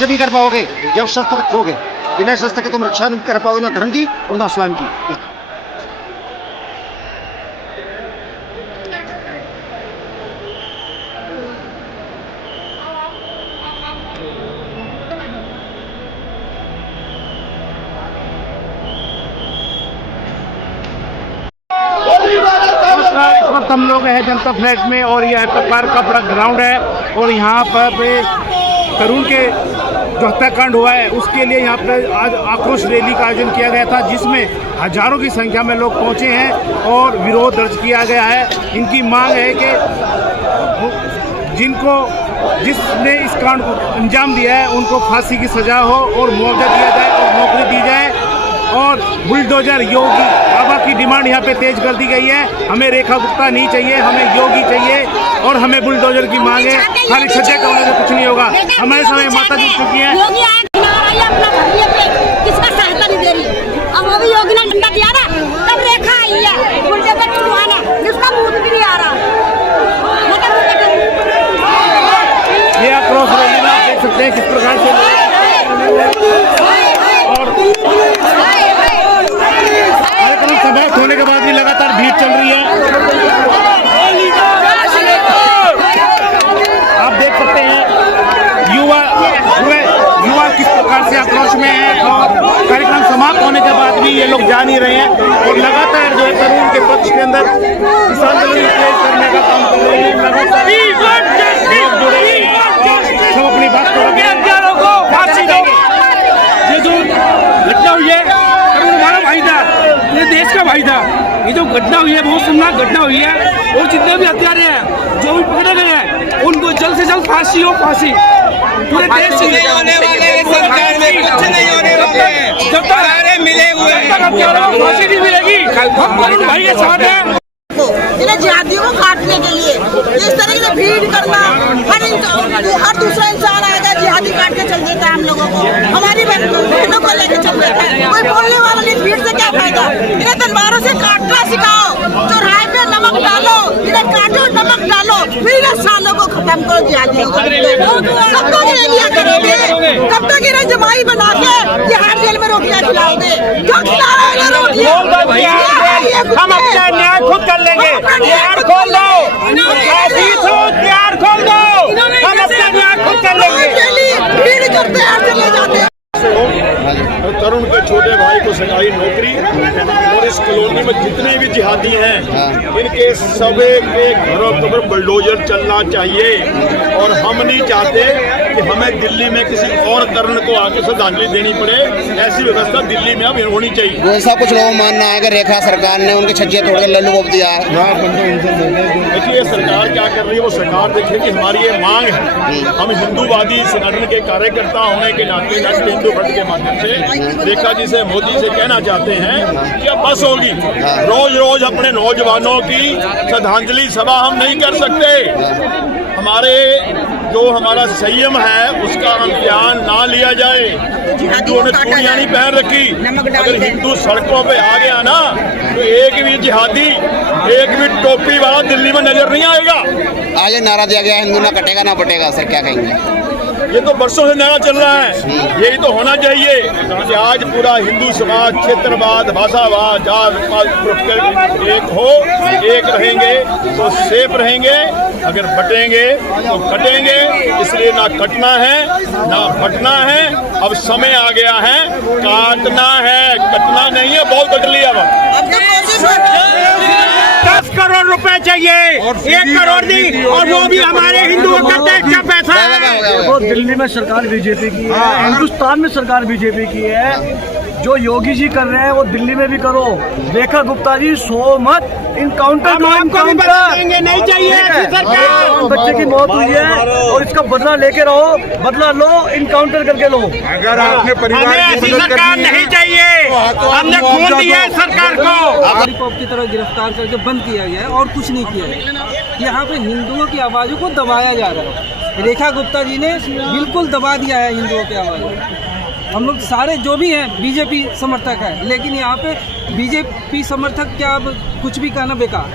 कुछ नहीं कर पाओगे जब शस्त्र रखोगे। बिना शस्त्र के तुम रक्षा नहीं कर पाओगे, ना धर्म की और ना इस्लाम की। इस वक्त हम लोग हैं जनता फ्लैट में और यह पार्क का बड़ा ग्राउंड है और यहाँ पर तरुण के जो हत्याकांड हुआ है उसके लिए यहाँ पर आज आक्रोश रैली का आयोजन किया गया था, जिसमें हजारों की संख्या में लोग पहुँचे हैं और विरोध दर्ज किया गया है। इनकी मांग है कि जिसने इस कांड को अंजाम दिया है उनको फांसी की सजा हो और मुआवजा दिया जाए और नौकरी दी जाए। और बुलडोजर योगी बाबा की डिमांड यहाँ पे तेज कर दी गई है। हमें रेखा गुप्ता नहीं चाहिए, हमें योगी चाहिए और हमें बुलडोजर की मांग है। खाली छज्जे करने से कुछ नहीं होगा। हमारे समय माता जुट चुकी है। किसका सहायता नहीं दे रही, अब वो भी योगी ने डंडा दिया ना, तब रेखा आई है बुलडोजर छुड़वाने, जिसका मुंह भी नहीं आ रहा। ये आक्रोश रैली में आप देख सकते हैं किस प्रकार से कार्यक्रम समाप्त होने के बाद भी लगातार भीड़ चल रही है। आप देख सकते हैं युवा किस प्रकार से आक्रोश में है और कार्यक्रम समाप्त होने के बाद भी ये लोग जा नहीं रहे हैं और लगातार जो है तरुण के पक्ष के अंदर किसान आंदोलन करने का काम कर रहे हैं। लगातार लोग जुड़े हैं, सब अपनी बात को फांसी देंगे। ये जो घटना हुई है तरुण हमारा भाई था, ये देश का भाई था। ये जो घटना हुई है बहुत शर्मनाक घटना हुई है और जितने भी हत्यारे हैं जो भी पकड़े गए हैं उनको जल्द से जल्द फांसी हो। फांसी पूरे देश से नहीं होने वाले, सरकार में कुछ नहीं होने वाले। जब तक मिले हुए हत्यारों को फांसी नहीं मिलेगी, हम तरुण भाई के साथ हैं। इन्हें जिहादियों को काटने के लिए इस तरीके से भीड़ करना, हर दूसरा इंसान आएगा जिहादी काट के चल देता है हम लोगों को, हमारी बहनों को लेके चल देता है। कोई बोलने वाला नहीं, भीड़ से क्या फायदा। इन्हें तलवारों से काटना सिखाओ, चौराहे पे नमक डालो, इन्हें काटो नमक डालो, फिर सालों को खत्म करो जिहादियों को। कब तक इन्हें लिया करोगे, कब तक इन्हें जमाई बना के तिहाड़ जेल में रोटियां खिलाओगे? क्यों खिला रहे हैं रोटियां? हम अपना न्याय खुद कर लेंगे। तिहाड़ खोल दो, तिहाड़ खोल दो, हम अपना न्याय खुद कर लेंगे। भीड़ करते हैं, चले जाते हैं। तरुण के छोटे भाई को सरकारी नौकरी और इस कॉलोनी में जितने भी जिहादी हैं इनके सभी के घरों पर बुलडोजर चलना चाहिए। और हम नहीं चाहते कि हमें दिल्ली में किसी और तरुण को आके श्रद्धांजलि देनी पड़े। ऐसी व्यवस्था दिल्ली में अब होनी चाहिए। ऐसा कुछ लोगों मानना है कि रेखा सरकार ने उनके छज्जे तोड़ के लल्लू को दिया है। देखिए सरकार क्या कर रही है, वो सरकार देखे कि हमारी ये मांग है। हम हिंदूवादी संगठन के कार्यकर्ता होने के नाते हिंदू फ्रंट के माध्यम से रेखा जी से, मोदी से कहना चाहते हैं कि अब बस होगी। रोज रोज अपने नौजवानों की श्रद्धांजलि सभा हम नहीं कर सकते। हमारा संयम है उसका हम ध्यान ना लिया जाए। हिंदुओं ने चूड़ियां नहीं पहन रखी, अगर हिंदू सड़कों पे आ गया ना तो एक भी जिहादी, एक भी टोपी वाला दिल्ली में नजर नहीं आएगा। आज नारा दिया गया हिंदू ना कटेगा ना पटेगा, सर क्या कहेंगे? ये तो बरसों से नया चल रहा है, यही तो होना चाहिए कि आज पूरा हिंदू समाज क्षेत्रवाद, भाषावाद, जात एक हो, एक रहेंगे तो सेफ रहेंगे। अगर बटेंगे तो कटेंगे, इसलिए ना कटना है ना फटना है। अब समय आ गया है, काटना है, कटना नहीं है। बहुत कट लिया अब 10 करोड़ रुपए चाहिए, 1 करोड़ नहीं, और वो भी हमारे हिंदुओं का टैक्स का पैसा है। वो दिल्ली में सरकार बीजेपी की है, हिंदुस्तान में सरकार बीजेपी की है। जो योगी जी कर रहे हैं वो दिल्ली में भी करो। रेखा गुप्ता जी सो मत, इनकाउंटर नहीं चाहिए सरकार। बच्चे की मौत हुई है और इसका बदला लेके रहो, बदला लो, इनकाउंटर करके लो। अगर आपने परिवार ऐसी सरकार नहीं चाहिए, हमने खून दिया है सरकार को। लॉलीपॉप की तरह गिरफ्तार करके बंद किया गया है और कुछ नहीं किया गया। यहाँ पे हिंदुओं की आवाज़ों को दबाया जा रहा है। रेखा गुप्ता जी ने बिल्कुल दबा दिया है हिंदुओं की आवाज़। हम लोग सारे जो भी हैं बीजेपी समर्थक हैं, लेकिन यहाँ पे बीजेपी समर्थक क्या अब कुछ भी कहना बेकार,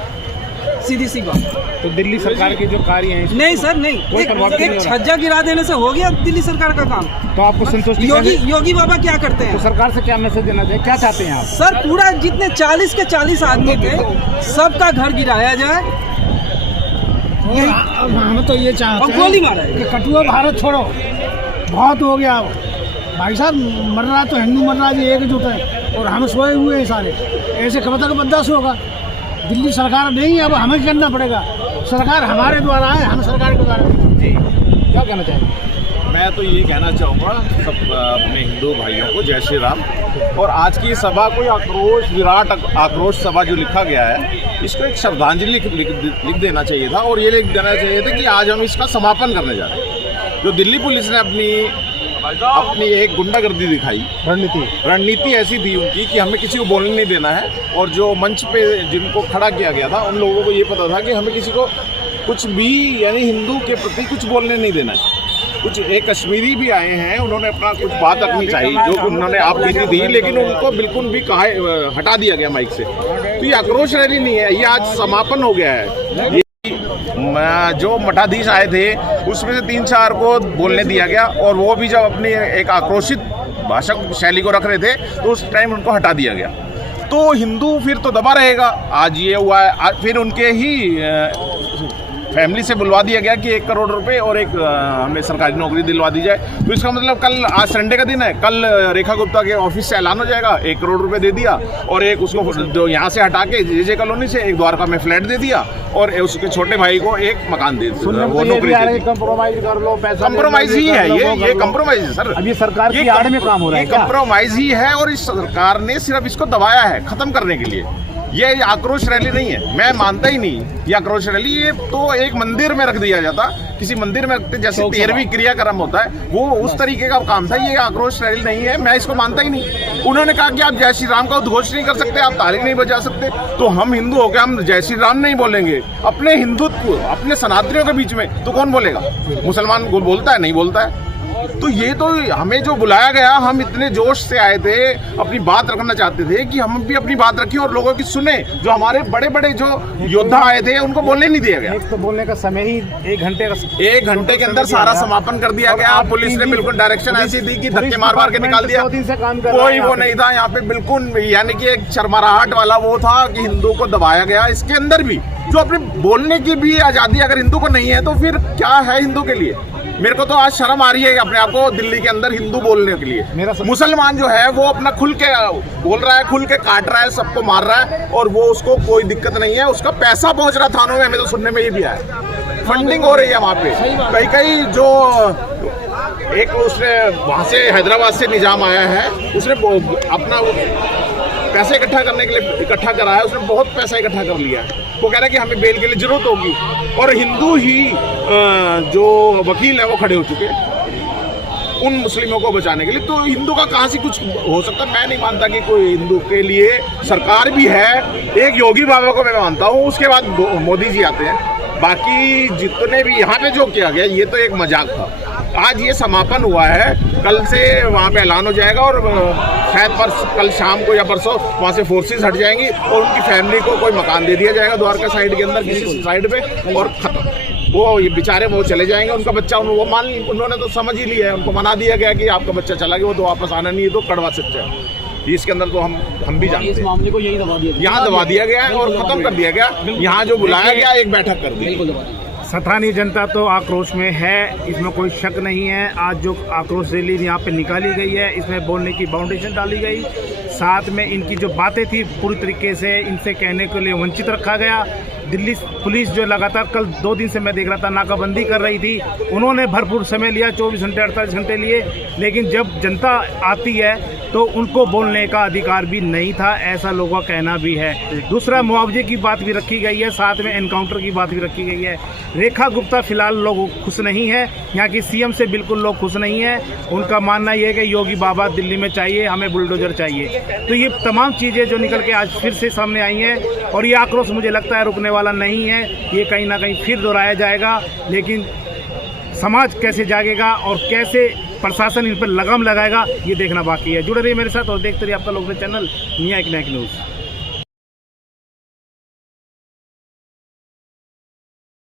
सीधी सी बात। तो दिल्ली सरकार के जो कार्य हैं नहीं सर नहीं, कोई प्रभावित नहीं एक हो रहा। छज्जा गिरा देने से हो गया दिल्ली सरकार का काम। तो आपको संतुष्टि योगी बाबा क्या करते तो हैं सरकार से क्या मैसेज देना चाहिए, क्या चाहते हैं आप? सर? पूरा जितने 40 के 40 आदमी थे सबका घर गिराया जाए हम तो ये चाहते और हैं गोली मारा है। कि कठुआ भारत छोड़ो, बहुत हो गया भाई साहब। मर रहा तो हिंदू मर रहा जी एकजुट है और हम सोए हुए हैं सारे, ऐसे कब तक बर्दाश्त होगा? दिल्ली सरकार नहीं है, अब हमें करना पड़ेगा। सरकार हमारे द्वारा है, हम सरकार के द्वारा जी क्या कहना चाहिए? मैं तो ये कहना चाहूँगा सब अपने हिंदू भाइयों को जय श्री राम। और आज की सभा को आक्रोश विराट आक्रोश सभा जो लिखा गया है, इसको एक श्रद्धांजलि लिख देना चाहिए था और ये लिख देना चाहिए था कि आज हम इसका समापन करने जा रहे हैं। जो दिल्ली पुलिस ने अपनी एक गुंडागर्दी दिखाई, रणनीति ऐसी थी उनकी कि हमें किसी को बोलने नहीं देना है। और जो मंच पे जिनको खड़ा किया गया था उन लोगों को ये पता था कि हमें किसी को कुछ भी यानी हिंदू के प्रति कुछ बोलने नहीं देना है। कुछ एक कश्मीरी भी आए हैं, उन्होंने अपना कुछ बात रखनी चाहिए जो उन्होंने आप की दी, लेकिन उनको बिल्कुल भी हटा दिया गया माइक से। तो ये आक्रोश रैली नहीं है, ये आज समापन हो गया है। जो मठाधीश आए थे उसमें से 3-4 को बोलने दिया गया और वो भी जब अपनी एक आक्रोशित भाषा शैली को रख रहे थे तो उस टाइम उनको हटा दिया गया। तो हिंदू फिर तो दबा रहेगा। आज ये हुआ है, आज फिर उनके ही फैमिली से बुलवा दिया गया कि 1 करोड़ रुपए और एक हमें सरकारी नौकरी दिलवा दी जाए। तो इसका मतलब कल, आज संडे का दिन है, कल रेखा गुप्ता के ऑफिस से ऐलान हो जाएगा 1 करोड़ रुपए दे दिया और एक उसको जो यहाँ से हटा के जे कॉलोनी से एक द्वारका में फ्लैट दे दिया और उसके छोटे भाई को एक मकान दे दिया, वो नौकरी दे दी। कंप्रोमाइज कर लो, पैसा कंप्रोमाइज ही है ये कंप्रोमाइज है सर। अब ये सरकार की आड़ में काम हो रहा है, कंप्रोमाइज ही है और इस सरकार ने सिर्फ इसको दबाया है खत्म करने के लिए। ये आक्रोश रैली नहीं है, मैं मानता ही नहीं ये आक्रोश रैली। ये तो एक मंदिर में रख दिया जाता, किसी मंदिर में रखते जैसे 13वीं क्रियाक्रम होता है, वो उस तरीके का काम था। ये आक्रोश रैली नहीं है, मैं इसको मानता ही नहीं। उन्होंने कहा कि आप जय श्री राम का उद्घोष नहीं कर सकते, आप ताली नहीं बजा सकते, तो हम हिंदू होकर हम जय श्री राम नहीं बोलेंगे अपने हिंदुत्व अपने सनातनियों के बीच में, तो कौन बोलेगा? मुसलमान बोलता है? नहीं बोलता है। तो ये तो हमें जो बुलाया गया, हम इतने जोश से आए थे, अपनी बात रखना चाहते थे कि हम भी अपनी बात रखें और लोगों की सुने। जो हमारे बड़े बड़े जो योद्धा आए थे उनको बोलने नहीं दिया गया। एक तो बोलने का समय ही 1 घंटे का, 1 घंटे के अंदर सारा समापन कर दिया गया। पुलिस ने बिल्कुल डायरेक्शन ऐसी दी कि धक्के मार मार के निकाल दिया। कोई वो नहीं था यहाँ पे, बिल्कुल यानी कि एक शर्मराहट वाला वो था कि हिंदू को दबाया गया। इसके अंदर भी जो अपने बोलने की भी आज़ादी अगर हिंदू को नहीं है तो फिर क्या है हिंदू के लिए? मेरे को तो आज शर्म आ रही है अपने आप को दिल्ली के अंदर हिंदू बोलने के लिए। मुसलमान जो है वो अपना खुल के बोल रहा है, खुल के काट रहा है, सबको मार रहा है और वो उसको कोई दिक्कत नहीं है। उसका पैसा पहुंच रहा थानों में, हमें तो सुनने में ये भी आया, फंडिंग हो रही है वहाँ पे। कई जो एक उसने वहाँ से हैदराबाद से निजाम आया है, उसने अपना पैसे इकट्ठा करने के लिए इकट्ठा कराया, उसने बहुत पैसा इकट्ठा कर लिया है। वो कह रहा है कि हमें बेल के लिए जरूरत होगी और हिंदू ही जो वकील है वो खड़े हो चुके उन मुस्लिमों को बचाने के लिए। तो हिंदू का कहाँ से कुछ हो सकता है? मैं नहीं मानता कि कोई हिंदू के लिए सरकार भी है। एक योगी बाबा को मैं मानता हूँ, उसके बाद मोदी जी आते हैं। बाकी जितने भी यहाँ पे जो किया गया ये तो एक मजाक था। आज ये समापन हुआ है, कल से वहाँ पे ऐलान हो जाएगा और शायद कल शाम को या परसों वहाँ से फोर्सेस हट जाएंगी और उनकी फैमिली को कोई मकान दे दिया जाएगा द्वारका साइड के अंदर किसी साइड पे और खत्म। वो ये बेचारे वो चले जाएंगे, उनका बच्चा उन्होंने तो समझ ही लिया है, उनको मना दिया गया कि आपका बच्चा चला गया, वो तो वापस आना नहीं है, तो कड़वा सच्चा है। इसके अंदर तो हम भी जानते हैं, इस मामले को यही दबा दिया, यहाँ दबा दिया गया है और खत्म कर दिया गया। यहाँ जो बुलाया गया एक बैठक कर दी। स्थानीय जनता तो आक्रोश में है, इसमें कोई शक नहीं है। आज जो आक्रोश रैली यहाँ पे निकाली गई है, इसमें बोलने की बाउंडेशन डाली गई, साथ में इनकी जो बातें थी पूरी तरीके से इनसे कहने के लिए वंचित रखा गया। दिल्ली पुलिस जो लगातार कल 2 दिन से मैं देख रहा था नाकाबंदी कर रही थी, उन्होंने भरपूर समय लिया, 24 घंटे 48 घंटे लिए, लेकिन जब जनता आती है तो उनको बोलने का अधिकार भी नहीं था, ऐसा लोगों का कहना भी है। दूसरा, मुआवजे की बात भी रखी गई है, साथ में एनकाउंटर की बात भी रखी गई है। रेखा गुप्ता फिलहाल लोग खुश नहीं है, यहाँ की सीएम से बिल्कुल लोग खुश नहीं है। उनका मानना यह है कि योगी बाबा दिल्ली में चाहिए, हमें बुलडोजर चाहिए। तो ये तमाम चीज़ें जो निकल के आज फिर से सामने आई हैं और ये आक्रोश मुझे लगता है रुकने वाला नहीं है, ये कहीं ना कहीं फिर दोहराया जाएगा। लेकिन समाज कैसे जागेगा और कैसे प्रशासन इन पर लगाम लगाएगा, ये देखना बाकी है। जुड़े रहिए मेरे साथ और देखते रहिए आपका लोकल चैनल मियां एक नैक न्यूज़।